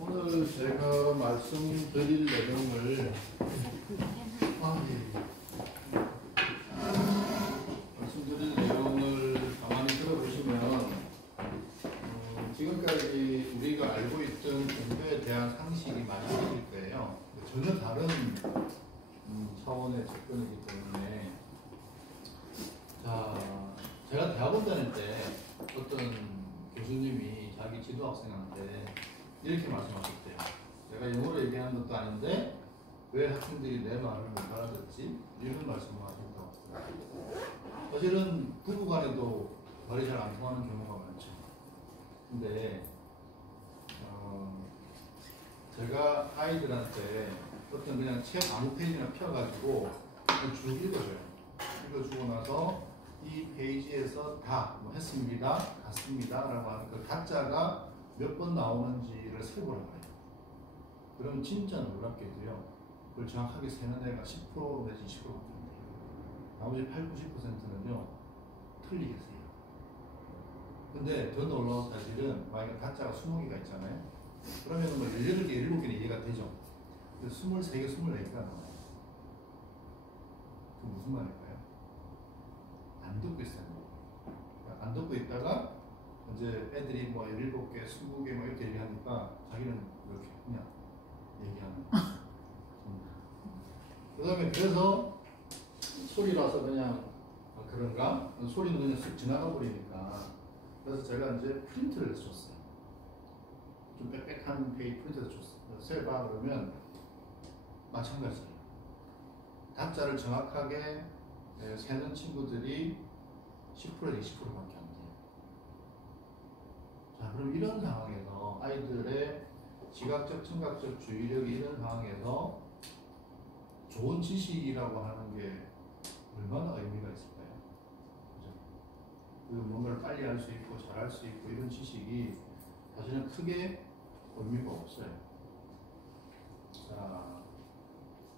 오늘 제가 말씀드릴 내용을 말씀드릴 내용을 가만히 들어보시면 지금까지 우리가 알고 있던 공부에 대한 상식이 맞을 거예요. 전혀 다른 차원의 접근이기 때문에 자, 제가 대학원 다닐 때 어떤 교수님이 자기 지도 학생한테 이렇게 말씀하셨대요. 내가 영어로 얘기하는 것도 아닌데 왜 학생들이 내 말을 못 알아듣지? 이런 말씀을 하셨다고. 사실은 부부간에도 말이 잘 안 통하는 경우가 많죠. 근데 제가 아이들한테 어떤 그냥 책 아무 페이지나 펴가지고 쭉 읽어줘요. 읽어주고 나서 이 페이지에서 뭐 했습니다, 갔습니다 라고 하는 그 가짜가 몇 번 나오는지를 세보라고 해요. 그럼 진짜 놀랍게도요, 그걸 정확하게 세는 애가 10% 내지 20%밖에 안 돼요. 나머지 80~90%는요 틀리게 세요. 근데 더 놀라운 사실은 만약에 가짜가 20개가 있잖아요. 그러면 뭐 18개, 7개는 이해가 되죠. 근데 23개, 24개가 나와요. 그 무슨 말일까요? 안 듣고 있어요. 안 듣고 있다가 이제 애들이 뭐 17개, 20개 뭐 이렇게 얘기하니까 자기는 이렇게 그냥 얘기하는 그 다음에 그래서 소리라서 그냥 그런가? 소리는 그냥 쑥 지나가 버리니까 그래서 제가 이제 프린트를 줬어요. 좀 빽빽한 페이지 프린트를 줬어요. 세봐 그러면 마찬가지예요. 가짜를 정확하게 세는 친구들이 10%에서 20%밖에 안 돼요. 자, 그럼 이런 상황에서 아이들의 지각적, 청각적 주의력이 이런 상황에서 좋은 지식이라고 하는 게 얼마나 의미가 있을까요? 그죠? 그 뭔가를 빨리 할 수 있고 잘할 수 있고 이런 지식이 사실은 크게 의미가 없어요. 자,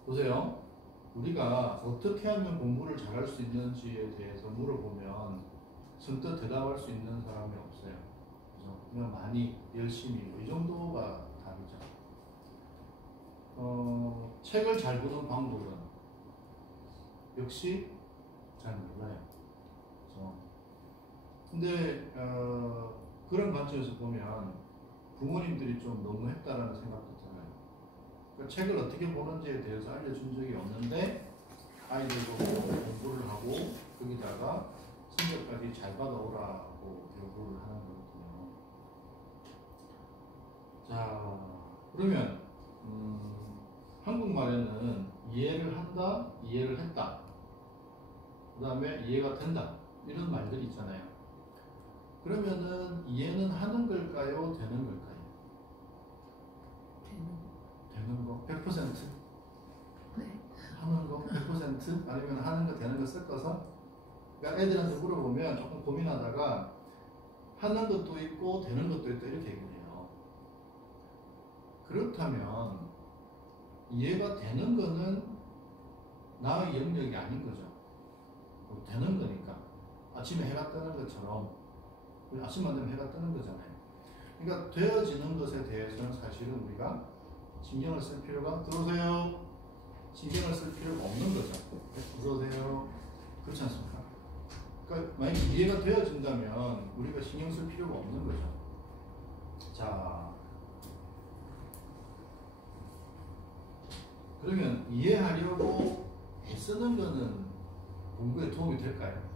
보세요. 우리가 어떻게 하면 공부를 잘할 수 있는지에 대해서 물어보면 선뜻 대답할 수 있는 사람이 없어요. 그래서 그냥 많이 열심히 이 정도가 답이죠. 책을 잘 보는 방법은 역시 잘 몰라요. 그래서 근데 그런 관점에서 보면 부모님들이 좀 너무했다라는 생각도 들어요. 그러니까 책을 어떻게 보는지에 대해서 알려준 적이 없는데 아이들도 공부를 하고 거기다가 성적까지 잘 받아오라고 교육을 하는 거거든요. 자, 그러면 한국말에는 이해를 한다, 이해를 했다, 그 다음에 이해가 된다 이런 말들이 있잖아요. 그러면은 이해는 하는 걸까요, 되는 걸까요? 되는 거 100%? 네. 하는 거 100%? 아니면 하는 거 되는 거 섞어서? 그러니까 애들한테 물어보면 조금 고민하다가 하는 것도 있고 되는 것도 있다 이렇게 얘기를 해요. 그렇다면 이해가 되는 거는 나의 영역이 아닌 거죠. 되는 거니까 아침에 해가 뜨는 것처럼 아침만 되면 해가 뜨는 거잖아요. 그러니까 되어지는 것에 대해서는 사실은 우리가 신경을 쓸 필요가, 들어오세요, 신경을 쓸 필요가 없는 거죠. 들어오세요, 그렇지 않습니까? 그러니까 만약 이해가 되어진다면 우리가 신경 쓸 필요가 없는 거죠. 자, 그러면 이해하려고 쓰는 거는 공부에 도움이 될까요?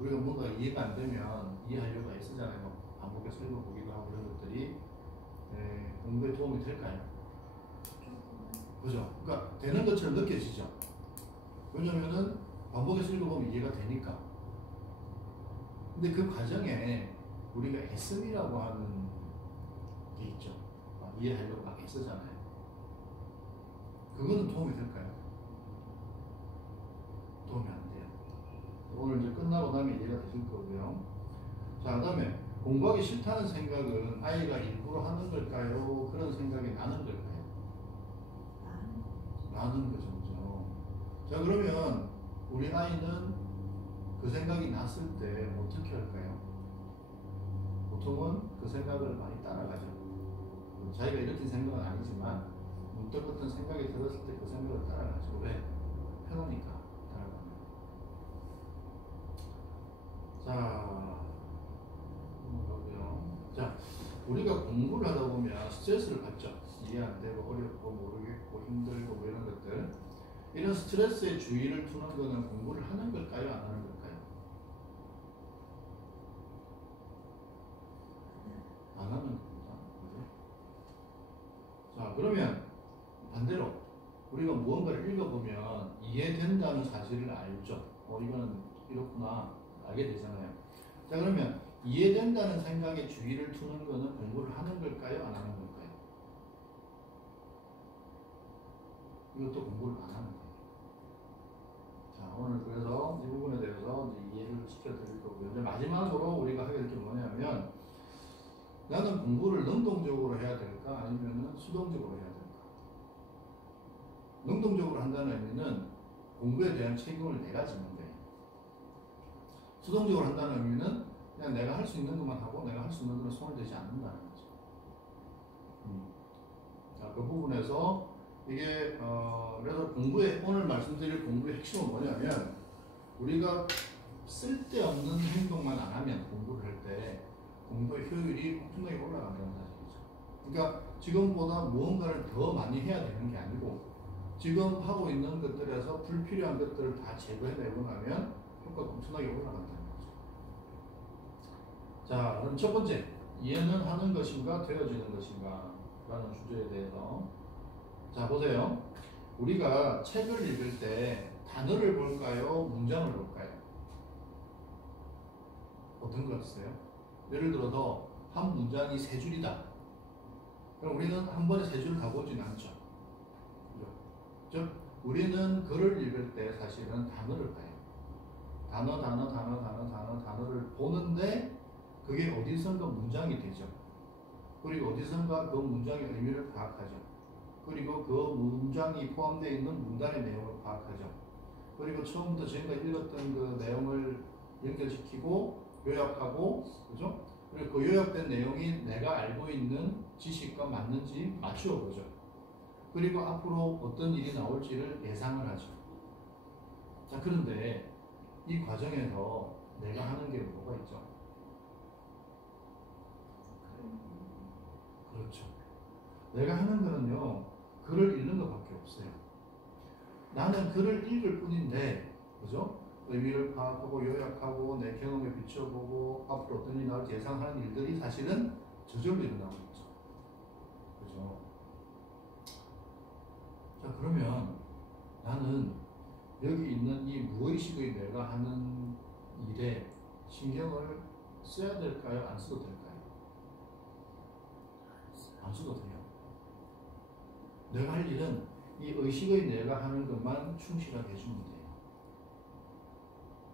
우리가 뭔가 이해가 안 되면 이해하려고 애쓰잖아요. 반복해서 읽어보기도 하고 이런 것들이 공부에 도움이 될까요? 그죠? 그러니까 되는 것처럼 느껴지죠. 왜냐면은 반복해서 읽어보면 이해가 되니까. 근데 그 과정에 우리가 애씀이라고 하는 게 있죠. 이해하려고 막 애쓰잖아요. 그거는 도움이 될까요? 도움이 안 돼요. 오늘 이제 끝나고 나면 이해가 되실 거고요. 자, 그 다음에 공부하기 싫다는 생각은 아이가 일부러 하는 걸까요? 그런 생각이 나는 걸까요? 나는 거죠. 그죠? 자, 그러면 우리 아이는 그 생각이 났을 때 어떻게 할까요? 보통은 그 생각을 많이 따라가죠. 자기가 이렇게 생각은 아니지만 문득 어떤 생각이 들었을 때 그 생각을 따라가죠. 왜? 편하니까 따라가는 거예요. 자, 넘어가고요. 자, 우리가 공부를 하다 보면 스트레스를 받죠. 이해 안 되고 어렵고 모르겠고 힘들고 뭐 이런 것들. 이런 스트레스에 주의를 두는 거는 공부를 하는 걸까요? 안 하는 걸까요? 안 하는 겁니다. 그죠? 자, 그러면 반대로 우리가 무언가를 읽어보면 이해된다는 사실을 알죠. 이거는 이렇구나 알게 되잖아요. 자, 그러면 이해된다는 생각에 주의를 두는 거는 공부를 하는 걸까요? 안 하는 걸까요? 이것도 공부를 안 하는 거예요. 자, 오늘 그래서 이 부분에 대해서 이제 이해를 시켜드릴 거고요. 이제 마지막으로 우리가 하게 될 게 뭐냐면 나는 공부를 능동적으로 해야 될까? 아니면 수동적으로 해야 될까? 능동적으로 한다는 의미는 공부에 대한 책임을 내가 지는 거예요. 수동적으로 한다는 의미는 그냥 내가 할 수 있는 것만 하고 내가 할 수 있는 것은 손을 대지 않는다는 거죠. 자, 그 부분에서 이게 그래서 오늘 말씀드릴 공부의 핵심은 뭐냐면 우리가 쓸데없는 행동만 안 하면 공부를 할 때 공부의 효율이 엄청나게 올라간다는 사실이죠. 그러니까 지금보다 무언가를 더 많이 해야 되는 게 아니고 지금 하고 있는 것들에서 불필요한 것들을 다 제거해내고 나면 효과가 엄청나게 올라간다는 거죠. 자, 그럼 첫 번째, 이해는 하는 것인가 되어지는 것인가 라는 주제에 대해서 자, 보세요. 우리가 책을 읽을 때 단어를 볼까요? 문장을 볼까요? 어떤 것 같으세요? 예를 들어서 한 문장이 3줄이다. 그럼 우리는 한 번에 3줄을 다 보지는 않죠. 그죠? 즉, 우리는 글을 읽을 때 사실은 단어를 봐요. 단어를 보는데 그게 어디선가 문장이 되죠. 그리고 어디선가 그 문장의 의미를 파악하죠. 그리고 그 문장이 포함되어 있는 문단의 내용을 파악하죠. 그리고 처음부터 지금까지 읽었던 그 내용을 연결시키고 요약하고, 그죠? 그리고 그 요약된 내용이 내가 알고 있는 지식과 맞는지 맞추어 보죠. 그리고 앞으로 어떤 일이 나올지를 예상을 하죠. 자, 그런데 이 과정에서 내가 하는 게 뭐가 있죠? 그렇죠. 내가 하는 거는요, 글을 읽는 것밖에 없어요. 나는 글을 읽을 뿐인데, 그죠? 의미를 파악하고 요약하고 내 경험에 비춰보고 앞으로 어떤 일이 나올지 예상하는 일들이 사실은 저절로 일어나고 있죠. 그죠? 자, 그러면 나는 여기 있는 이 무의식의 내가 하는 일에 신경을 써야 될까요? 안 써도 될까요? 안 써도 돼요. 내가 할 일은 이 의식의 내가 하는 것만 충실하게 해주면 돼요.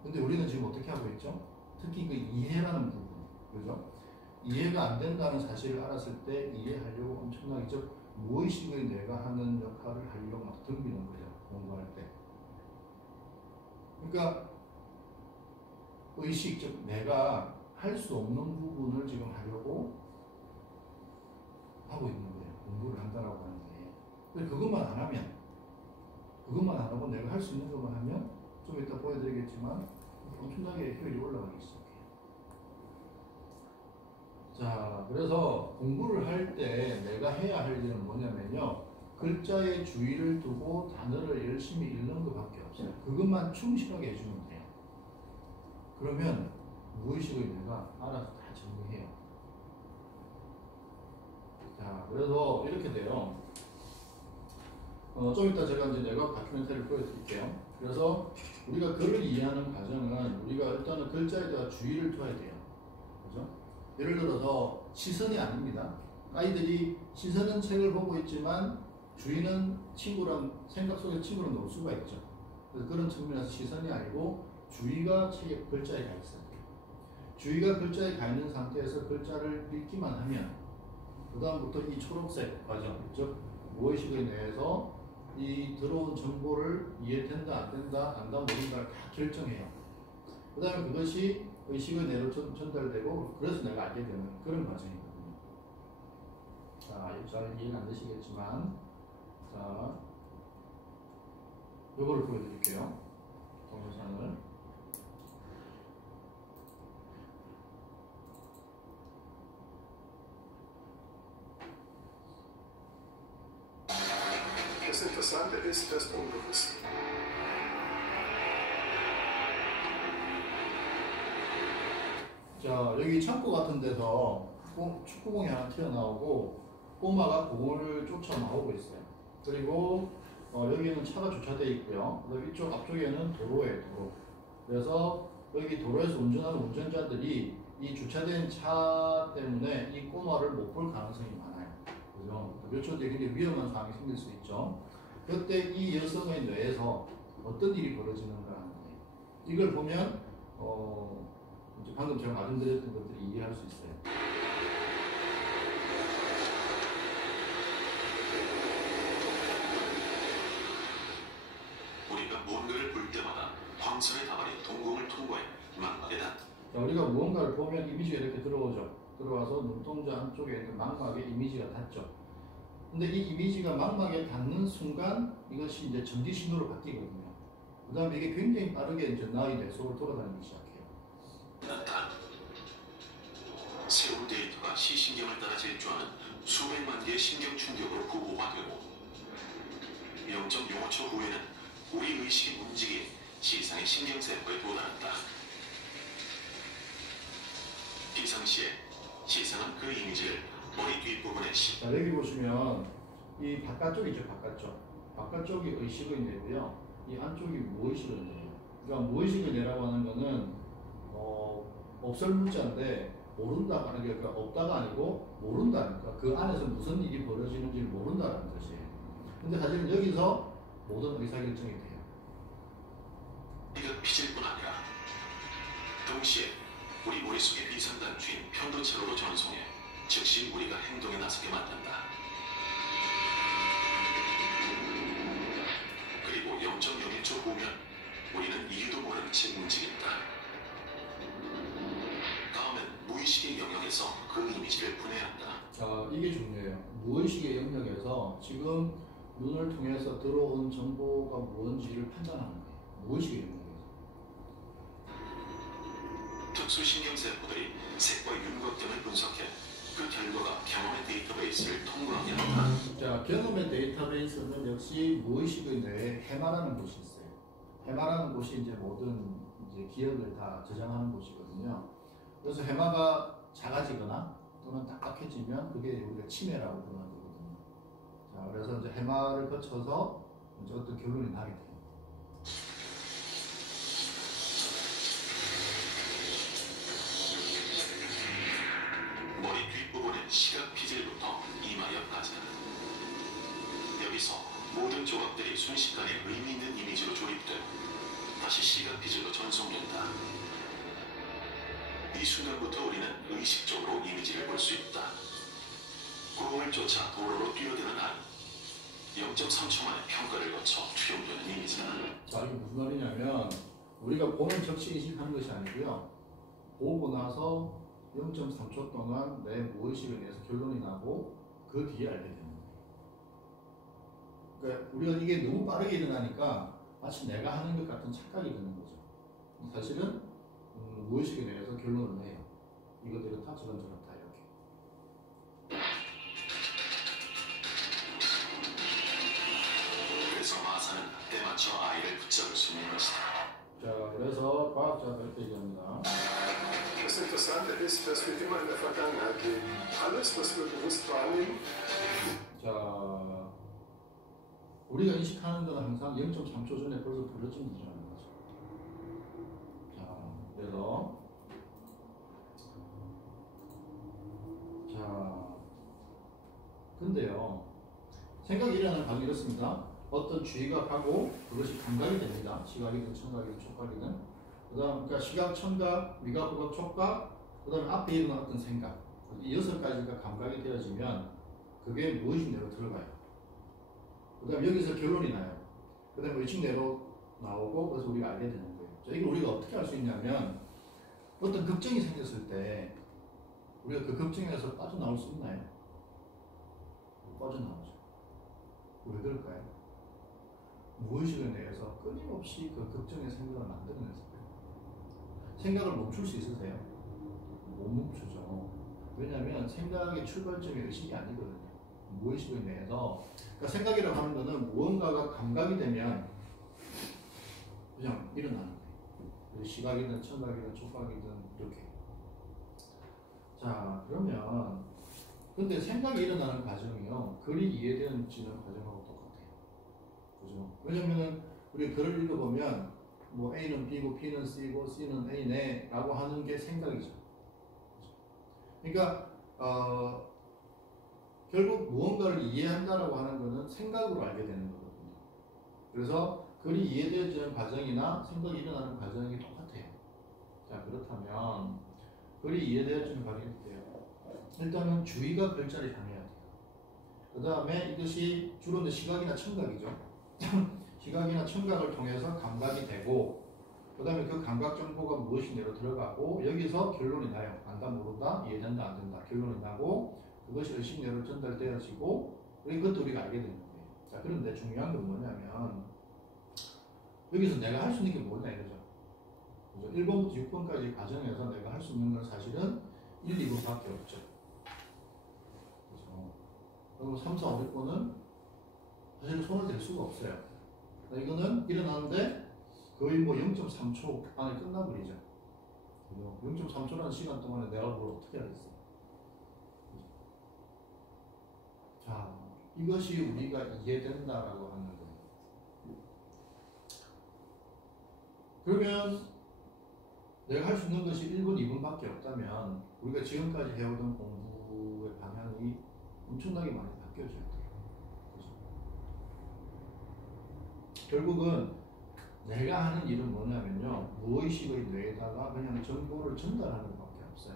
근데 우리는 지금 어떻게 하고 있죠? 특히 그 이해라는 부분, 그죠? 이해가 안 된다는 사실을 알았을 때 이해하려고 엄청나게 즉 무의식의 내가 하는 역할을 하려고 막 덤비는 거예요. 공부할 때. 그러니까 의식, 즉 내가 할 수 없는 부분을 지금 하려고 하고 있는 거예요. 공부를 한다라고 하는 게. 근데 그것만 안 하고 내가 할 수 있는 것만 하면 좀 이따 보여드리겠지만 엄청나게 효율이 올라가기 시작해요. 자, 그래서 공부를 할 때 내가 해야 할 일은 뭐냐면요, 글자에 주의를 두고 단어를 열심히 읽는 것밖에 없어요. 그것만 충실하게 해주면 돼요. 그러면 무의식의 내가 알아서 다 정리해요. 자, 그래서 이렇게 돼요. 좀 이따 제가 이제 내각 다큐멘터리를 보여드릴게요. 그래서 우리가 글을 이해하는 과정은 우리가 일단은 글자에 대한 주의를 둬야 돼요. 그죠? 예를 들어서 시선이 아닙니다. 아이들이 시선은 책을 보고 있지만 주의는 친구랑 생각 속에 친구랑 놀 수가 있죠. 그래서 그런 측면에서 시선이 아니고 주의가 책의 글자에 가 있어요. 주의가 글자에 가 있는 상태에서 글자를 읽기만 하면 그 다음부터 이 초록색 과정, 즉 무의식의 내에서 이 들어온 정보를 이해된다 안 된다 안다 모른다를 다 결정해요. 그 다음에 그것이 의식의 내로 전달되고 그래서 내가 알게 되는 그런 과정이거든요. 자, 잘 이해가 안 되시겠지만, 자, 요거를 보여드릴게요. 동영상을. Das Interessante ist das Unbewusste. 자, 여기 창고 같은 데서 축구공이 하나 튀어나오고 꼬마가 공을 쫓아 나오고 있어요. 그리고 여기는 차가 주차되어 있고요. 그리고 이쪽 앞쪽에는 도로예요, 도로. 그래서 여기 도로에서 운전하는 운전자들이 이 주차된 차 때문에 이 꼬마를 못 볼 가능성이 많아요. 그죠? 몇 초 뒤에 굉장히 위험한 상황이 생길 수 있죠. 그때 이 여성의 뇌에서 어떤 일이 벌어지는가 하는 거예요. 이걸 보면 이제 방금 제가 말씀드렸던 것들을 이해할 수 있어요. 우리가 뭔가를 볼 때마다 광선에 다발이 동공을 통과해 망막에 닿. 자, 우리가 무언가를 보면 이미지가 이렇게 들어오죠. 들어와서 눈동자 안쪽에 있는 망막에 이미지가 닿죠. 근데 이 이미지가 망막에 닿는 순간 이것이 이제 전기 신호로 바뀌거든요. 그 다음에 이게 굉장히 빠르게 이제 나의 뇌 속으로 돌아다니기 시작해요. 닿다. 세운 데이터가 시신경을 따라 질주하는 수백만 개의 신경 충격으로 구호화되고 0.05초 후에는 우리 의식이 움직이 시상의 신경세포에 도달한다. 비상시에 시상은 그 이미지를 머리 뒷부분에 자, 여기 보시면 이 바깥쪽이죠, 바깥쪽. 바깥쪽이 의식의 뇌고요. 이 안쪽이 무의식의 뇌예요. 그러니까 무의식의 뇌라고 하는 거는 없을 문자인데 모른다가 그러니까 없다가 아니고 모른다니까 그 안에서 무슨 일이 벌어지는지 모른다는 뜻이에요. 근데 사실은 여기서 모든 의사결정이 돼요. 이것 피질 뿐 아니라 동시에 우리 머릿속의 비상단추인 편도체로도 전송해 즉시 우리가 행동에 나서게 만든다. 그리고 0.01초 후면 우리는 이유도 모르는 채 움직인다. 다음은 무의식의 영역에서 그 이미지를 분해한다. 자, 이게 중요해요. 무의식의 영역에서 지금 눈을 통해서 들어온 정보가 뭔지를 판단하는 거예요. 무의식의 영역에서. 특수신경세포들이 색과 윤곽 등을 분석해 그 결과가 경험의 데이터베이스를 통과하게 한다. 자, 경험의 데이터베이스는 역시 무의식의 뇌에 해마라는 곳이 있어요. 해마라는 곳이 이제 모든 이제 기억을 다 저장하는 곳이거든요. 그래서 해마가 작아지거나 또는 딱딱해지면 그게 우리가 치매라고 부르는 거거든요. 자, 그래서 이제 해마를 거쳐서 이제 어떤 결론이 나게 돼요. 머리 뒷부분의 시각 피질부터 이마 옆까지. 여기서 모든 조각들이 순식간에 의미 있는 이미지로 조립돼 다시 시각 피질로 전송된다. 이 순간부터 우리는 의식적으로 이미지를 볼 수 있다. 구름을 쫓아 도로로 뛰어드는 한 0.3초 만에 평가를 거쳐 투영되는 이미지다. 자, 이게 무슨 말이냐면 우리가 보는 즉시 인식하는 것이 아니고요. 보고 나서 0.3초 동안 내 무의식에 대해서 결론이 나고 그 뒤에 알게 되는 거예요. 그러니까 우리가 이게 너무 빠르게 일어나니까 마치 내가 하는 것 같은 착각이 드는 거죠. 사실은 무의식에 대해서 결론을 내요. 이것도 이렇다, 저건 저렇다 이렇게. 그래서 마사는 때맞춰 아이를 붙잡을 수 있는 것이다. 자, 그래서 과학자가 이렇게 얘기합니다. Das Interessante ist, dass wir immer in der Vergangenheit leben. Alles, was wir bewusst wahrnehmen, 자, 우리가 인식하는 건 항상 0.3초 전에 벌써 벌어진 일이라는 거죠. 자, 그래서 자, 근데요, 생각이 일어나는 방이 이렇습니다. 어떤 주의가 가고 그것이 감각이 됩니다. 시각이든 청각이든 촉각이든. 그 다음, 그러니까 시각, 청각, 미각, 후각, 촉각, 그 다음에 앞에 일어난 어떤 생각. 이 6가지가 감각이 되어지면 그게 무의식 내로 들어가요. 그 다음에 여기서 결론이 나요. 그 다음에 의식 내로 나오고 그래서 우리가 알게 되는 거예요. 자, 이걸 우리가 어떻게 할 수 있냐면 어떤 걱정이 생겼을 때 우리가 그 걱정에서 빠져나올 수 있나요? 꺼져나오죠. 왜 그럴까요? 무의식에 대해서 끊임없이 그 걱정의 생각을 만들어내서 그래요. 생각을 멈출 수 있으세요? 못 멈추죠. 왜냐하면 생각의 출발점이 의식이 아니거든요. 무의식에 대해서. 그러니까 생각이라고 하는 거는 무언가가 감각이 되면 그냥 일어나는 거예요. 시각이든 청각이든 촉각이든 이렇게. 자, 그러면 근데 생각이 일어나는 과정이요. 글이 이해되어지는 과정하고 똑같아요. 그죠? 왜냐면은 우리 글을 읽어보면 뭐 A는 B고 B는 C고 C는 A네 라고 하는 게 생각이죠. 그러니까 결국 무언가를 이해한다라고 하는 것은 생각으로 알게 되는 거거든요. 그래서 글이 이해되어지는 과정이나 생각이 일어나는 과정이 똑같아요. 자, 그렇다면 글이 이해되어지는 과정이 어때요? 일단은 주의가 글자를 향해야 돼요. 그 다음에 이것이 주로 시각이나 청각이죠. 시각이나 청각을 통해서 감각이 되고, 그 다음에 그 감각 정보가 무엇이 내로 들어가고, 여기서 결론이 나요. 안다, 모른다, 이해된다, 안 된다. 결론이 나고, 그것이 의식 내로 전달되어지고, 그것도 우리가 알게 되는 거예요. 자, 그런데 중요한 건 뭐냐면, 여기서 내가 할 수 있는 게 뭐냐 이거죠. 1번부터 6번까지 과정에서 내가 할 수 있는 건 사실은 1, 2번밖에 없죠. 그렇죠. 그리고 3, 4, 5, 6번은 사실 손을 댈 수가 없어요. 이거는 일어나는데 거의 뭐 0.3초 안에 끝나버리죠. 0.3초라는 시간 동안에 내가 뭘 어떻게 하겠어요. 자, 이것이 우리가 이해된다라고 하는 거예요. 그러면 내가 할 수 있는 것이 1분, 2분밖에 없다면 우리가 지금까지 해오던 공부의 방향이 엄청나게 많이 바뀌어져야 돼요. 그렇죠? 결국은 내가 하는 일은 뭐냐면요, 무의식의 뇌에다가 그냥 정보를 전달하는 것밖에 없어요.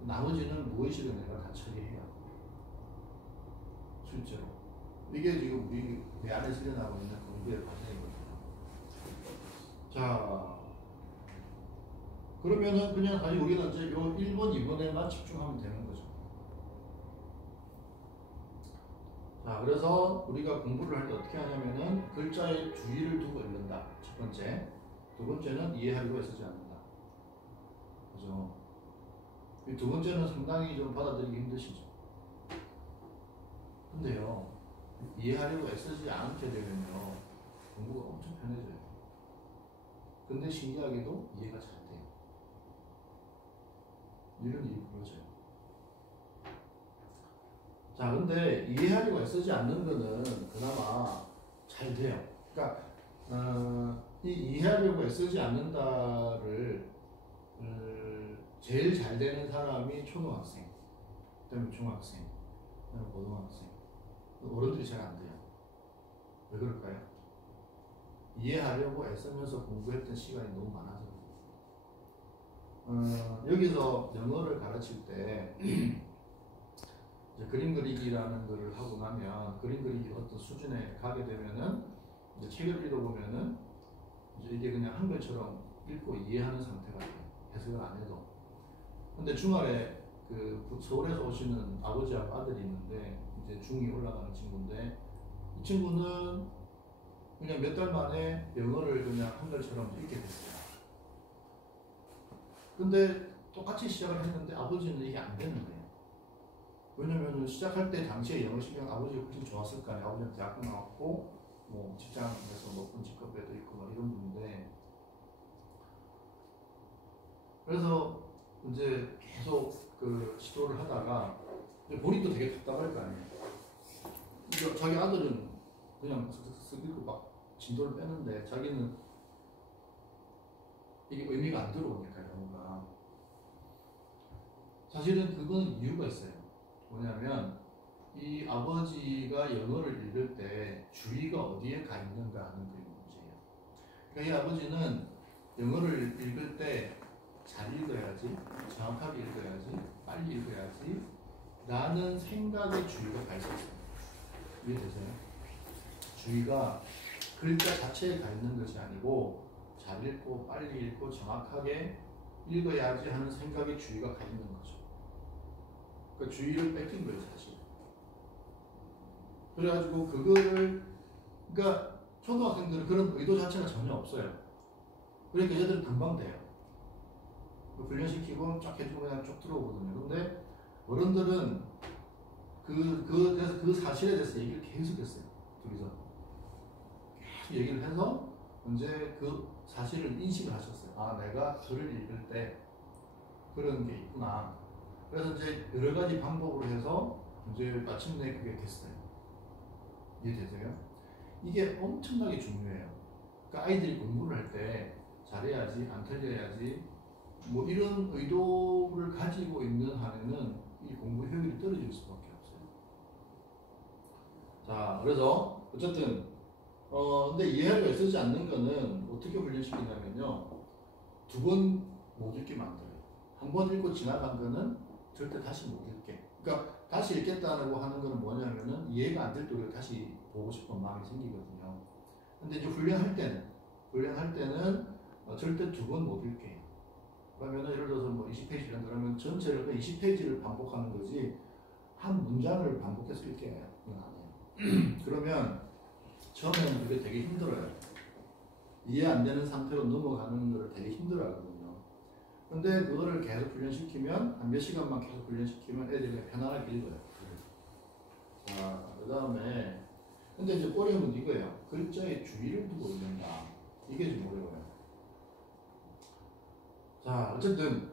나머지는 무의식을 내가 다 처리해야 돼요. 실제로 이게 지금 우리 내 안에서 일어나고 있는 공부의 과정이거든요. 자, 그러면은 그냥 사실 우리는 이제 요 1번, 2번에만 집중하면 되는 거죠. 자, 그래서 우리가 공부를 할 때 어떻게 하냐면은 글자에 주의를 두고 읽는다. 첫 번째. 두 번째는 이해하려고 애쓰지 않는다. 그죠? 이 두 번째는 상당히 좀 받아들이기 힘드시죠. 근데요, 이해하려고 애쓰지 않게 되면요, 공부가 엄청 편해져요. 근데 신기하게도 이해가 잘 돼요. 이런 일이 벌어져요. 자, 근데 이해하려고 애쓰지 않는 거는 그나마 잘 돼요. 그러니까 이 이해하려고 애쓰지 않는다를 제일 잘 되는 사람이 초등학생, 그다음에 중학생, 그다음에 고등학생. 어른들이 잘 안 돼요. 왜 그럴까요? 이해하려고 애쓰면서 공부했던 시간이 너무 많아서. 여기서 영어를 가르칠 때 이제 그림 그리기라는 것을 하고 나면 그림 그리기 어떤 수준에 가게 되면은 이제 책을 읽어보면은 이제 이게 그냥 한글처럼 읽고 이해하는 상태가 돼요. 해석을 안 해도. 근데 주말에 그 서울에서 오시는 아버지하고 아들이 있는데 이제 중2 올라가는 친구인데 이 친구는 그냥 몇 달 만에 영어를 그냥 한글처럼 읽게 됐어요. 근데 똑같이 시작을 했는데 아버지는 이게 안 되는 거예요. 왜냐면 시작할 때 당시에 영어 실력 아버지가 훨씬 좋았을 거 아니에요. 아버지는 대학교 나왔고 뭐 직장에서 높은 직급에도 있고 막 이런 분인데, 그래서 이제 계속 그 시도를 하다가 본인도 되게 답답할 거 아니에요. 그러니까 자기 아들은 그냥 쓱쓱쓱 읽고 막 진도를 빼는데 자기는 이게 의미가 안 들어오니까 영어가. 사실은 그건 이유가 있어요. 뭐냐면 이 아버지가 영어를 읽을 때 주의가 어디에 가 있는가 하는 게 문제예요. 그러니까 이 아버지는 영어를 읽을 때 잘 읽어야지, 정확하게 읽어야지, 빨리 읽어야지 라는 생각에 주의가 가 있었어요. 이해되세요? 주의가 글자 자체에 가 있는 것이 아니고 잘 읽고 빨리 읽고 정확하게 읽어야지 하는 생각에 주의가 가 있는 거죠. 그 주의를 뺏긴 거예요, 사실. 그래가지고 그거를 그러니까 초등학생들은 그런 의도 자체가 전혀 없어요. 그러니까 얘들은 금방 돼요. 훈련시키고 쫙 해주고 그냥 쭉 들어오거든요. 근데 어른들은 그래서 그 사실에 대해서 얘기를 계속 했어요. 둘이서 계속 얘기를 해서 이제 그 사실을 인식을 하셨어요. 아, 내가 글을 읽을 때 그런 게 있구나. 그래서 이제 여러 가지 방법으로 해서 이제 마침내 그게 됐어요. 이해되세요? 이게 엄청나게 중요해요. 그러니까 아이들이 공부를 할 때 잘해야지, 안 틀려야지, 뭐 이런 의도를 가지고 있는 한에는 이 공부 효율이 떨어질 수밖에 없어요. 자, 그래서 어쨌든 근데 이해하기가 쓰지 않는 거는 어떻게 훈련시키냐면요, 2번 못 읽게 만들어요. 한 번 읽고 지나간 거는 절대 다시 못 읽게. 그러니까 다시 읽겠다고 하는 거는 뭐냐면은 이해가 안 될 때 우리가 다시 보고 싶은 마음이 생기거든요. 근데 이제 훈련할 때는 절대 2번 못 읽게 해요. 그러면은 예를 들어서 뭐 20페이지를 그러면 전체를 20페이지를 반복하는 거지 한 문장을 반복해서 읽게 해요. 그건 아니에요. 그러면 처음에는 그게 되게 힘들어요. 이해 안 되는 상태로 넘어가는 걸 되게 힘들어하거든요. 근데 그거를 계속 훈련시키면 한 몇 시간만 계속 훈련시키면 애들이 그냥 편안하게 읽어요. 자, 그 다음에 근데 이제 어려움은 이거예요. 글자에 주의를 두고 읽는다. 이게 좀 어려워요. 자, 어쨌든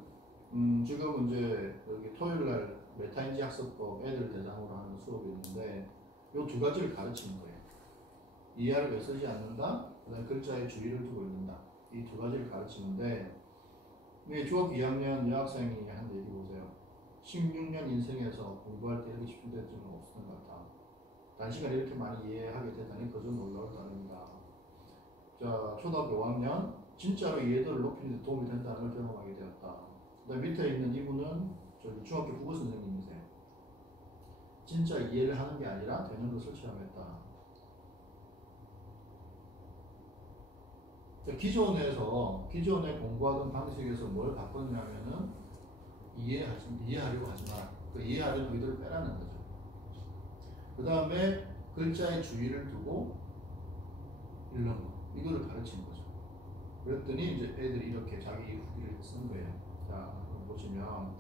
지금 이제 여기 토요일날 메타인지 학습법 애들 대상으로 하는 수업이 있는데 이 2가지를 가르치는 거예요. 이해하려고 쓰지 않는다. 그다음에 글자에 주의를 두고 읽는다. 이 2가지를 가르치는데 중학교 2학년 여학생이 한 얘기 보세요. 16년 인생에서 공부할 때 이렇게 싶은 데쯤은 없었던 것 같아. 단시간에 이렇게 많이 이해하게 되다니 그저 놀라울 따름이다. 자, 초등학교 5학년 진짜로 이해도를 높이는 데 도움이 된다는 걸 경험하게 되었다. 그다음 밑에 있는 이분은 저기 중학교 국어 선생님이세요. 진짜 이해를 하는 게 아니라 되는 것을 체험했다. 기존에 공부하던 방식에서 뭘 바꿨냐면은 이해하려고 하지 마. 그 이해하려는 의도를 빼라는 거죠. 그 다음에 글자에 주의를 두고 읽는 거. 이거를 가르치는 거죠. 그랬더니 이제 애들이 이렇게 자기 후기를 쓴 거예요. 자, 보시면.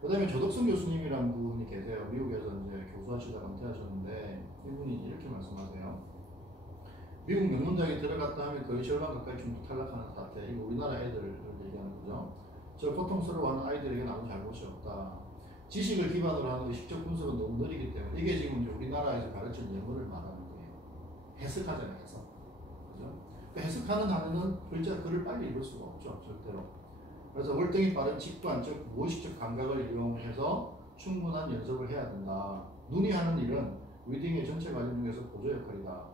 그 다음에 조덕성 교수님이라는 분이 계세요. 미국에서 이제 교수하시다가 은퇴하셨는데 이분이 이렇게 말씀하세요. 미국 명문대학에 들어갔다 하면 거의 절반 가까이 중途탈락하는 사태. 이거 우리나라 애들을 얘기하는 거죠. 저 고통스러워하는 아이들에게는 아무 잘못이 없다. 지식을 기반으로 하는 의식적 분석은 너무 느리기 때문에 이게 지금 이제 우리나라에서 가르치는 영어를 말하는 거예요. 해석하잖아요, 해석. 그죠? 해석하는 한에는 글을 빨리 읽을 수가 없죠, 절대로. 그래서 월등히 빠른 직관적, 무의식적 감각을 이용해서 충분한 연습을 해야 된다. 눈이 하는 일은 리딩의 전체 과정 중에서 보조 역할이다.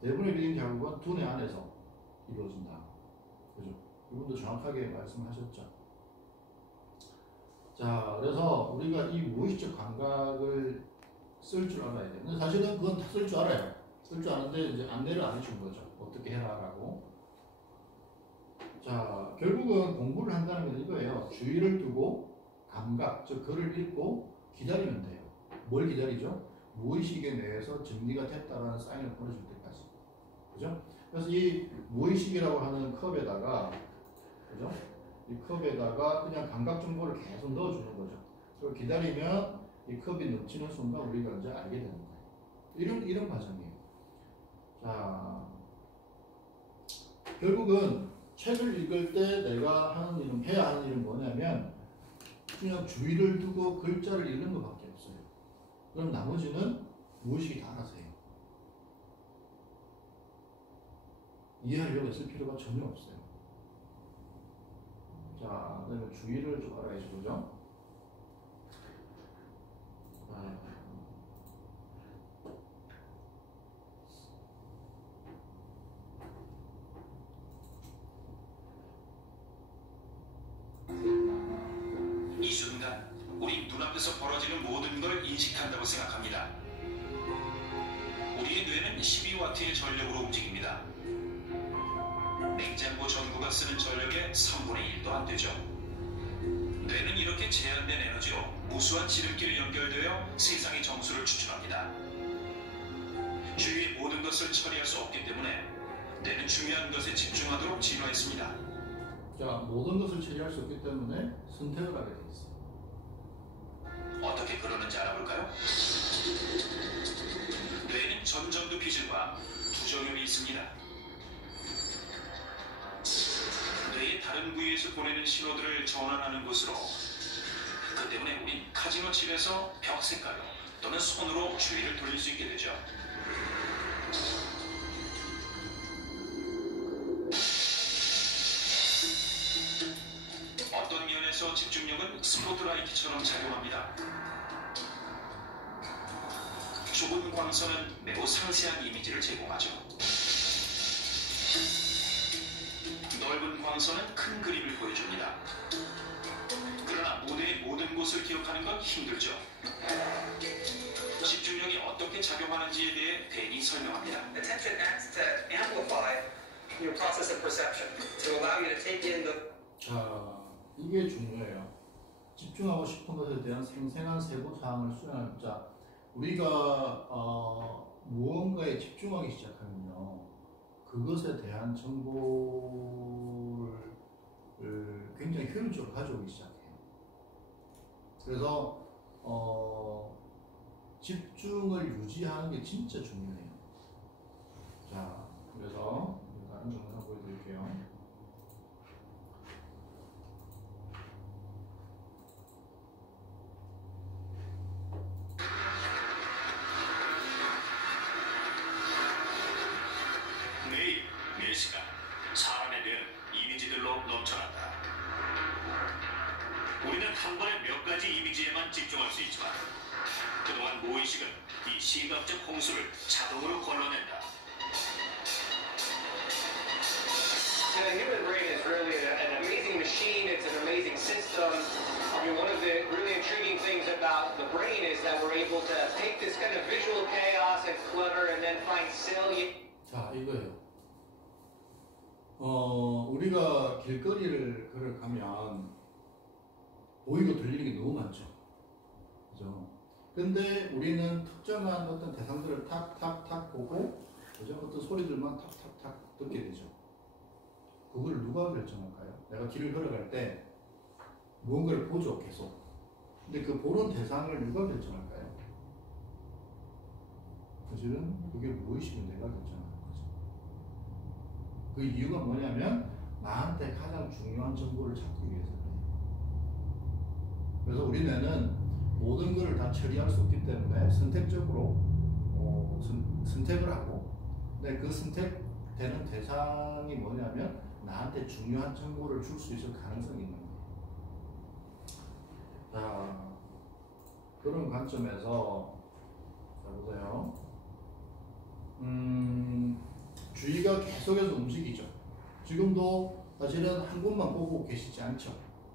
대부분의 리딩 작업은 두뇌 안에서 이루어진다. 그죠? 이분도 정확하게 말씀하셨죠. 자, 그래서 우리가 이 무의식적 감각을 쓸 줄 알아야 돼요. 근데 사실은 그건 다 쓸 줄 알아요. 쓸 줄 아는데 이제 안내를 안 해준 거죠. 어떻게 해라라고. 자, 결국은 공부를 한다는 건 이거예요. 주의를 두고 감각, 즉 글을 읽고 기다리면 돼요. 뭘 기다리죠? 무의식에 내에서 정리가 됐다라는 사인을 보내줄 때까지. 그죠? 그래서 이 무의식이라고 하는 컵에다가, 그죠? 이 컵에다가 그냥 감각 정보를 계속 넣어주는 거죠. 그걸 기다리면 이 컵이 넘치는 순간 우리가 이제 알게 되는 거예요. 이런 과정이에요. 자, 결국은 책을 읽을 때 내가 하는 일은, 해야 하는 일은 뭐냐면 그냥 주의를 두고 글자를 읽는 것밖에 없어요. 그럼 나머지는 무의식이 다 알아서 해요. 이해하려고 쓸 필요가 전혀 없어요. 자, 그 다음에 주의를 좀 알아야죠, 그죠? 이 순간 우리 눈앞에서 벌어지는 모든 걸 인식한다고 생각합니다. 우리의 뇌는 12W의 전력으로 움직입니다. 냉장고 전구가 쓰는 전력의 3분의 1도 안 되죠. 뇌는 이렇게 제한된 에너지로 무수한 지름길을 연결되어 세상의 정수를 추출합니다. 것을 처리할 수 없기 때문에 뇌는 중요한 것에 집중하도록 진화했습니다. 자, 모든 것을 처리할 수 없기 때문에 선택을 하게 돼 있어요. 어떻게 그러는지 알아볼까요? 뇌는 전전두 피질과 두정엽이 있습니다. 뇌의 다른 부위에서 보내는 신호들을 전환하는 것으로, 그 때문에 우린 카지노 칩에서 벽 색깔로 또는 손으로 주위를 돌릴 수 있게 되죠. 어떤 면에서 집중력은 스포트라이트처럼 작용합니다. 좁은 광선은 매우 상세한 이미지를 제공하죠. 넓은 광선은 큰 그림을 보여줍니다. 그러나 무대의 모든 곳을 기억하는 건 힘들죠. 집중력이 어떻게 작용하는지에 대해 댄이 설명합니다. Attention acts to amplify your process of perception, to allow you to take in the. 자, 이게 중요해요. 집중하고 싶은 것에 대한 생생한 세부 사항을 수행할 자. 우리가 무언가에 집중하기 시작하면요, 그것에 대한 정보를 굉장히 효율적으로 가져오기 시작해요. 그래서 집중을 유지하는 게 진짜 중요해요. 자, 그래서 다른 영상 보여드릴게요. 매일, 매시간 사람에 대한 이미지들로 넘쳐난다. 우리는 한 번에 몇 가지 이미지에만 집중할 수 있지만 그동안 무의식은 이 시각적 홍수를 자동으로 걸러낸다. The human brain is really an amazing machine. It's an amazing system. I mean, one of the really intriguing things about the brain is that we're able to take this kind of visual chaos and clutter and then find salient. 자, 이거예요. 우리가 길거리를 걸어가면 보이고 들리는 게 너무 많죠. 그죠? 근데 우리는 특정한 어떤 대상들을 탁탁탁 보고, 그죠? 어떤 소리들만 탁탁탁 듣게 되죠. 그걸 누가 결정할까요? 내가 길을 걸어갈 때 무언가를 보죠, 계속. 근데 그 보는 대상을 누가 결정할까요? 사실은 그게 무의식은 내가 결정하는 거죠. 그 이유가 뭐냐면 나한테 가장 중요한 정보를 찾기 위해서 그래요. 그래서 우리 뇌는 모든 것을 다 처리할 수 없기 때문에 선택적으로 선택을 하고, 근데 그 선택되는 대상이 뭐냐면 나한테 중요한 정보를 줄 수 있을 가능성이 있는 거예요. 자, 그런 관점에서 자 보세요. 주의가 계속해서 움직이죠. 지금도 사실은 한 곳만 보고 계시지 않죠.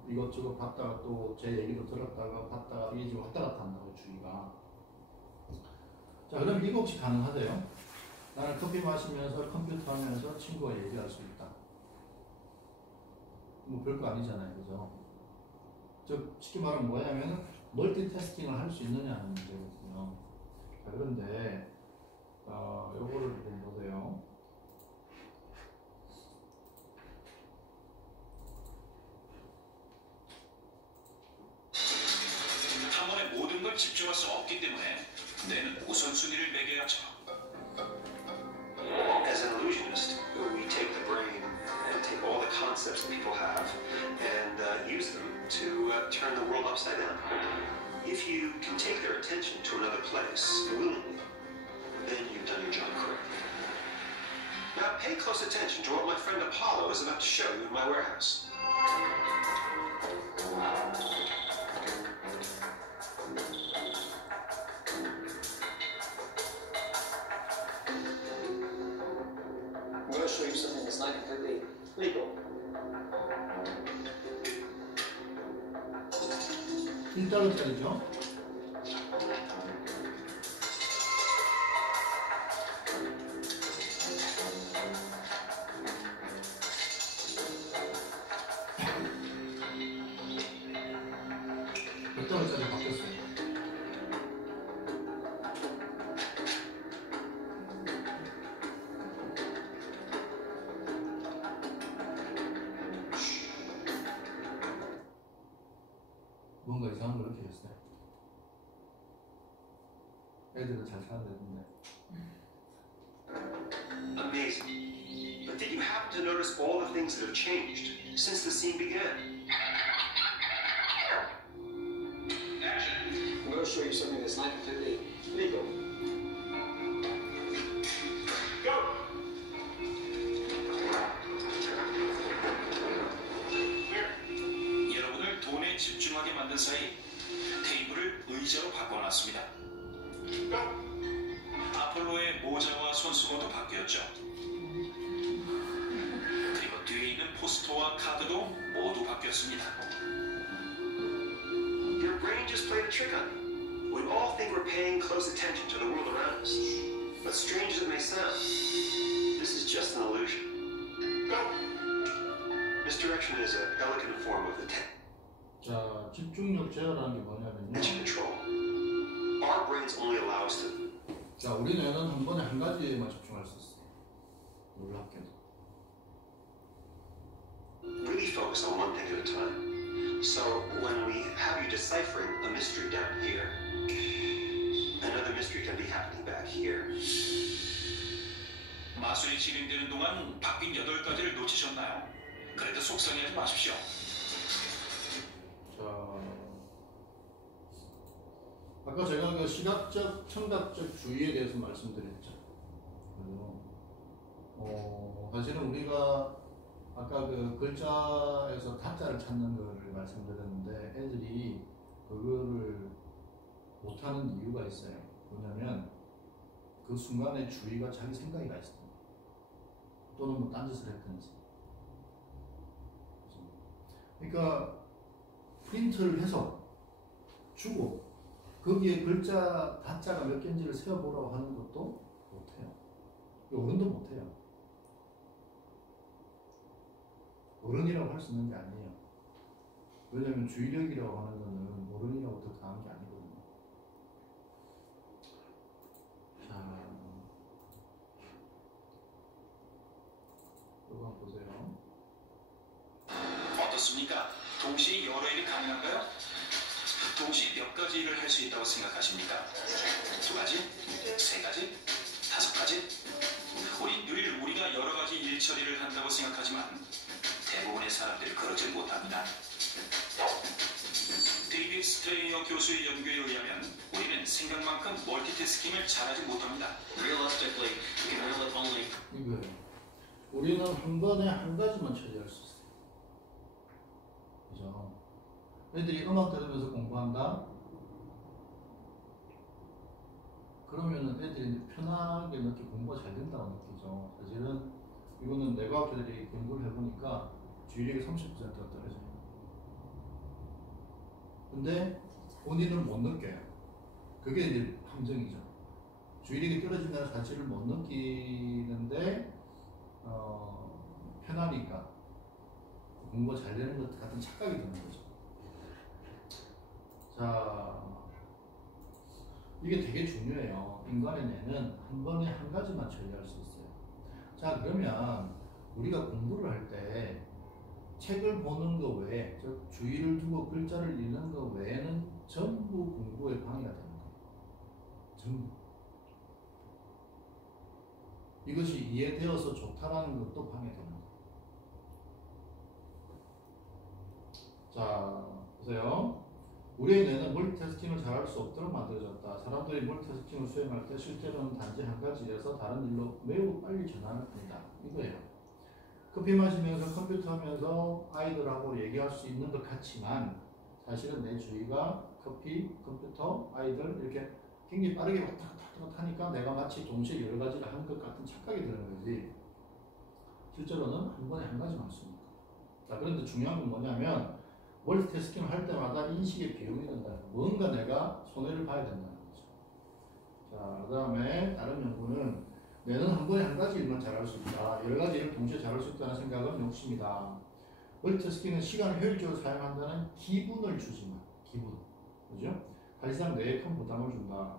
이것저것 봤다가 또 제 얘기도 들었다가 봤다가 이게 지금 왔다 갔다 한다고 주의가. 자, 그럼 이거 혹시 가능하대요? 나는 커피 마시면서 컴퓨터 하면서 친구와 얘기할 수 있다. 뭐 별거 아니잖아요, 그죠? 즉 쉽게 말하면 뭐냐면 멀티태스킹을 할 수 있느냐는 문제거든요. 자, 그런데 요거를 좀 보세요. 한 번에 모든 걸 집중할 수 없기 때문에 뇌는 우선순위를 매겨야죠. As an illusionist, we take the brain and take all the concepts that people have and use them to turn the world upside down. If you can take their attention to another place willingly, then you've done your job correctly. Now pay close attention to what my friend Apollo is about to show you in my warehouse. I'm going to show you something that's not completely legal. 1달러짜리죠? 몇 달러짜리 바뀌었어요. 애들은 잘 살아야 되는데. Amazing. But did you happen to notice all the things that have changed since the scene began? Action. I'm going to show you something that's not completely legal. Go! 여러분을 돈에 집중하게 만든 사이 테이블을 의자로 바꿔놨습니다. 아폴로의 모자와 손수건도 바뀌었죠. 그리고 뒤에 있는 포스터와 카드도 모두 바뀌었습니다. Your brain just played a trick on you. We all think we're paying close attention to the world around us. But strange as it may sound, this is just an illusion. Misdirection is an elegant form of attention 자, 집중력 제어라는 게 뭐냐면요. control. Our brains only allow us to 자, 우리 뇌는 한 번에 한 가지에만 집중할 수 있어. 놀랍게도. really focus on one thing at a time. So when we have you deciphering a mystery down here, another mystery can be happening back here. 마술이 진행되는 동안 바뀐 8가지를 놓치셨나요? 그래도 속상해하지 마십시오. 자, 아까 제가 그 시각적, 청각적 주의에 대해서 말씀드렸죠. 그래서 사실은 우리가 아까 그 글자에서 타자를 찾는 거를 말씀드렸는데 애들이 그거를 못하는 이유가 있어요. 뭐냐면 그 순간에 주의가 자기 생각이 가 있습니다. 또는 뭐 딴짓을 했든지. 그러니까 프린트를 해서 주고 거기에 글자 다자가 몇 개인지를 세어보라고 하는 것도 못해요. 어른도 못해요. 어른이라고 할 수 있는 게 아니에요. 왜냐하면 주의력이라고 하는 거는 어른이라고 더 강한 게 아니거든요. 자, 이거 한번 보세요. 어떻습니까? 동시에 여러 일이 가능한가요? 동시에 몇 가지 일을 할 수 있다고 생각하십니까? 2가지? 3가지? 5가지? 우리 늘 우리가 여러 가지 일 처리를 한다고 생각하지만 대부분의 사람들이 그러지 못합니다. 데이빗 스트레이어 교수의 연구에 의하면 우리는 생각만큼 멀티태스킹을 잘하지 못합니다. Realistically, we can really only 이거예요. 우리는 한 번에 한 가지만 처리할 수 있어요. 그죠? 애들이 음악 들으면서 공부한다? 그러면은 애들이 편하게 느끼고 공부가 잘 된다고 느끼죠. 사실은 이거는 뇌과학자들이 연구를 해보니까 주의력이 30%가 떨어져요. 근데 본인은 못 느껴요. 그게 이제 함정이죠. 주의력이 떨어진다는 사실을 못 느끼는데 편하니까 공부가 잘 되는 것 같은 착각이 드는 거죠. 자, 이게 되게 중요해요. 인간의 뇌는 한 번에 한 가지만 처리할 수 있어요. 자, 그러면 우리가 공부를 할 때 책을 보는 거 외에, 즉 주의를 두고 글자를 읽는 거 외에는 전부 공부에 방해가 되는 거예요. 전부. 이것이 이해되어서 좋다라는 것도 방해되는 거예요. 자, 보세요. 우리의 뇌는 멀티태스킹을 잘할 수 없도록 만들어졌다. 사람들이 멀티태스킹을 수행할 때 실제로는 단지 한 가지 일에서 다른 일로 매우 빨리 전환을 합니다. 이거예요. 커피 마시면서 컴퓨터 하면서 아이들하고 얘기할 수 있는 것 같지만 사실은 내 주위가 커피, 컴퓨터, 아이들 이렇게 굉장히 빠르게 왔다 갔다 하니까 내가 마치 동시에 여러 가지를 한 것 같은 착각이 드는 거지 실제로는 한 번에 한 가지만 할 수 있는 거예요. 자, 그런데 중요한 건 뭐냐면 멀티태스킹을 할 때마다 인식의 비용이 든다는 거. 뭔가 내가 손해를 봐야 된다는 거죠. 자, 그 다음에 다른 연구는 뇌는 한 번에 한 가지 일만 잘할 수 있다. 여러 가지 일을 동시에 잘할 수 있다는 생각은 욕심이다. 멀티태스킹은 시간을 효율적으로 사용한다는 기분을 주지만 기분. 그죠? 사실상 뇌에 큰 부담을 준다.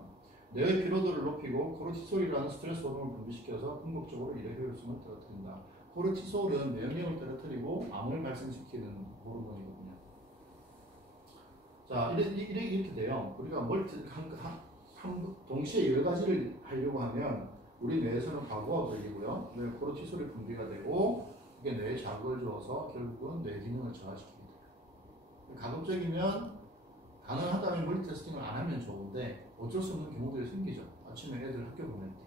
뇌의 피로도를 높이고 코르티솔이라는 스트레스 호르몬을 분비시켜서 궁극적으로 일의 효율성을 떨어뜨린다. 코르티솔은 면역력을 떨어뜨리고 암을 발생시키는 호르몬이거든요. 자, 이렇게 돼요. 우리가 동시에 여러 가지를 하려고 하면 우리 뇌에서는 과부하가 걸리고요. 뇌 코르티솔이 분비가 되고 이게 뇌에 자극을 줘서 결국은 뇌 기능을 저하시키게 돼요. 가급적이면 가능하다면 멀티태스킹을 안 하면 좋은데 어쩔 수 없는 경우들이 생기죠. 아침에 애들 학교 보낼 때.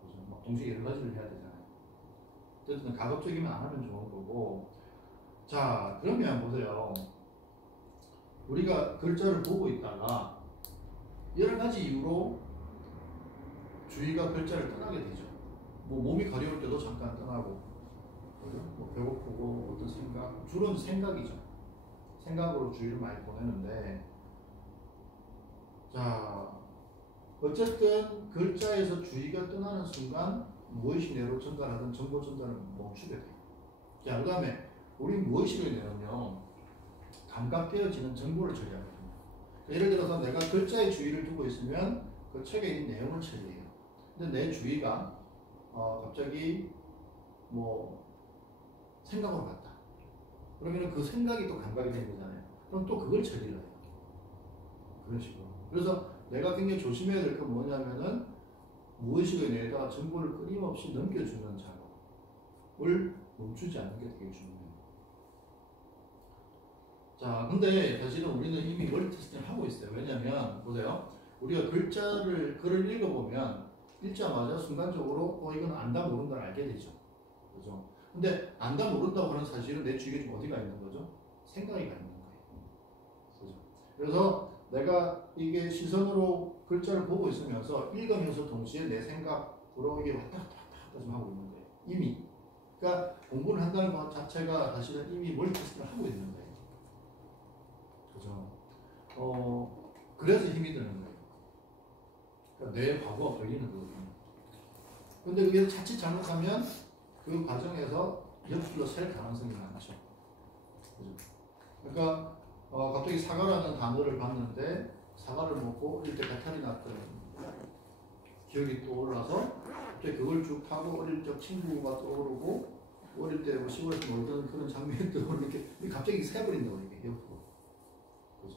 그죠? 막 동시에 여러 가지를 해야 되잖아요. 어쨌든 가급적이면 안 하면 좋은 거고. 자, 그러면 보세요. 우리가 글자를 보고 있다가 여러 가지 이유로 주의가 글자를 떠나게 되죠. 뭐 몸이 가려울 때도 잠깐 떠나고, 그죠? 뭐 배고프고 어떤 생각, 주로는 생각이죠. 생각으로 주의를 많이 보내는데, 자, 어쨌든 글자에서 주의가 떠나는 순간 무의식 뇌로 전달하던 정보 전달은 멈추게 돼요. 자, 그 다음에 우리 무의식의 뇌는요, 감각되어지는 정보를 처리하거든요. 예를 들어서 내가 글자에 주의를 두고 있으면 그 책에 있는 내용을 처리해요. 근데 내 주의가 갑자기 뭐 생각으로 갔다. 그러면 그 생각이 또 감각이 되는 거잖아요. 그럼 또 그걸 처리를 해요. 그런 식으로. 그래서 내가 굉장히 조심해야 될 건 뭐냐면은 무의식의 뇌에다가 정보를 끊임없이 넘겨주는 작업을 멈추지 않는 게 되게 중요해요. 자, 근데 사실은 우리는 이미 멀티태스킹을 하고 있어요. 왜냐면 보세요. 우리가 글을 읽어보면 읽자마자 순간적으로 이건 안다 모른다를 알게 되죠. 그죠? 근데 안다 모른다고 하는 사실은 내 주위에 좀 어디가 있는 거죠? 생각이 가 있는 거예요. 그죠? 그래서 내가 이게 시선으로 글자를 보고 있으면서 읽으면서 동시에 내 생각으로 이게 왔다 갔다 좀 하고 있는 거예요. 이미. 그러니까 공부를 한다는 것 자체가 사실은 이미 멀티태스킹을 하고 있는 거예요. 그죠? 그래서 힘이 드는 거예요. 그러니까 뇌 과부하 걸리는 거거든요. 근데 그게 자칫 잘못하면 그 과정에서 옆길로 셀 가능성이 많죠. 그죠? 그러니까 갑자기 사과라는 단어를 봤는데 사과를 먹고 어릴 때 배탈이 났던 기억이 떠올라서 갑자기 그걸 쭉 타고 어릴 적 친구가 떠오르고 어릴 때 시골에서 놀던 그런 장면이 떠오르고 이렇게 갑자기 새버린다고 이렇게 옆으로. 그죠?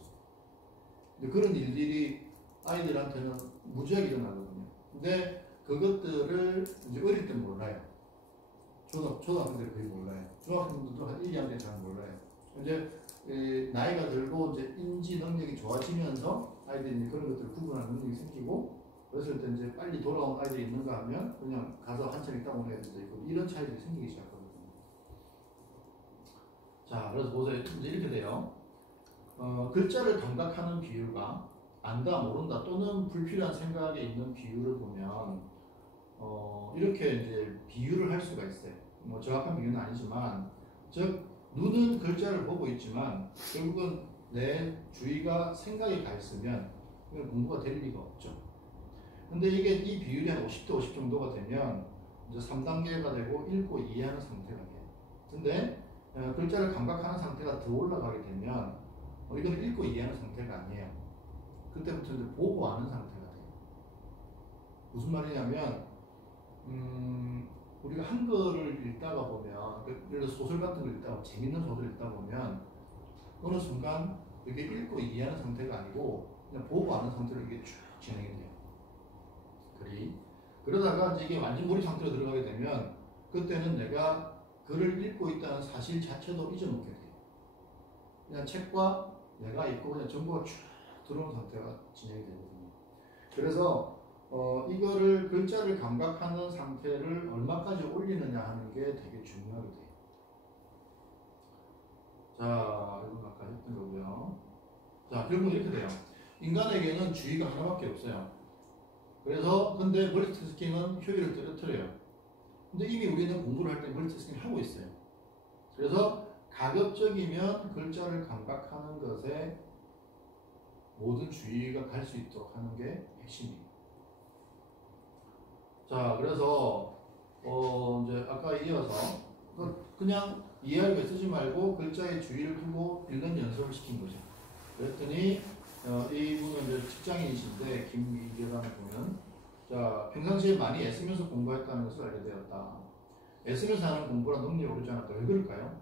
근데 그런 일들이 아이들한테는 무지하게 일어나거든요. 근데 그것들을 이제 어릴 때 몰라요. 초등학생 때 거의 몰라요. 중학생들도 한 1, 2학년 때 잘 몰라요. 이제 나이가 들고 이제 인지 능력이 좋아지면서 아이들이 그런 것들을 구분하는 능력이 생기고 그랬을 때 이제 빨리 돌아온 아이들이 있는가 하면 그냥 가서 한참 있다 오는 애들도 있고 이런 차이들이 생기기 시작하거든요. 자, 그래서 보세요. 이제 이렇게 돼요. 글자를 감각하는 비율과 안다, 모른다 또는 불필요한 생각에 있는 비율을 보면 이렇게 이제 비유를 할 수가 있어요. 뭐 정확한 비유는 아니지만, 즉 눈은 글자를 보고 있지만 결국은 내 주의가 생각이 가 있으면 공부가 될 리가 없죠. 근데 이게 이 비율이 한 50대 50 정도가 되면 이제 3단계가 되고 읽고 이해하는 상태가 돼요. 근데 글자를 감각하는 상태가 더 올라가게 되면 이건 읽고 이해하는 상태가 아니에요. 그때부터 이제 보고 아는 상태가 돼요. 무슨 말이냐면 우리가 한글을 읽다가 보면 예를 들어 소설 같은 걸 읽다가 재밌는 소설을 읽다 보면 어느 순간 이게 읽고 이해하는 상태가 아니고 그냥 보고 아는 상태로 이게 쭉 진행이 돼요. 그러다가 이제 이게 완전 몰입 상태로 들어가게 되면 그때는 내가 글을 읽고 있다는 사실 자체도 잊어먹게 돼요. 그냥 책과 내가 있고 그냥 정보가 쭉 들어온 상태가 진행이 되거든요. 그래서 이거를 글자를 감각하는 상태를 얼마까지 올리느냐 하는 게 되게 중요하게 돼요. 자, 이건 아까 했던 거고요. 자, 결국 이렇게 돼요. 인간에게는 주의가 하나밖에 없어요. 그래서 근데 멀티태스킹은 효율을 떨어뜨려요. 근데 이미 우리는 공부를 할 때 멀티태스킹을 하고 있어요. 그래서 가급적이면 글자를 감각하는 것에 모든 주의가 갈 수 있도록 하는 게 핵심이에요. 자, 그래서 이제 아까 이어서 그냥 이해하기가 쓰지 말고 글자에 주의를 두고 읽는 연습을 시킨 거죠. 그랬더니 이분은 이제 직장인이신데 김미계라는 분은 자, 평상시에 많이 애쓰면서 공부했다는 것을 알게 되었다. 애쓰면서 하는 공부란 능력이 오르지 않았다. 왜 그럴까요?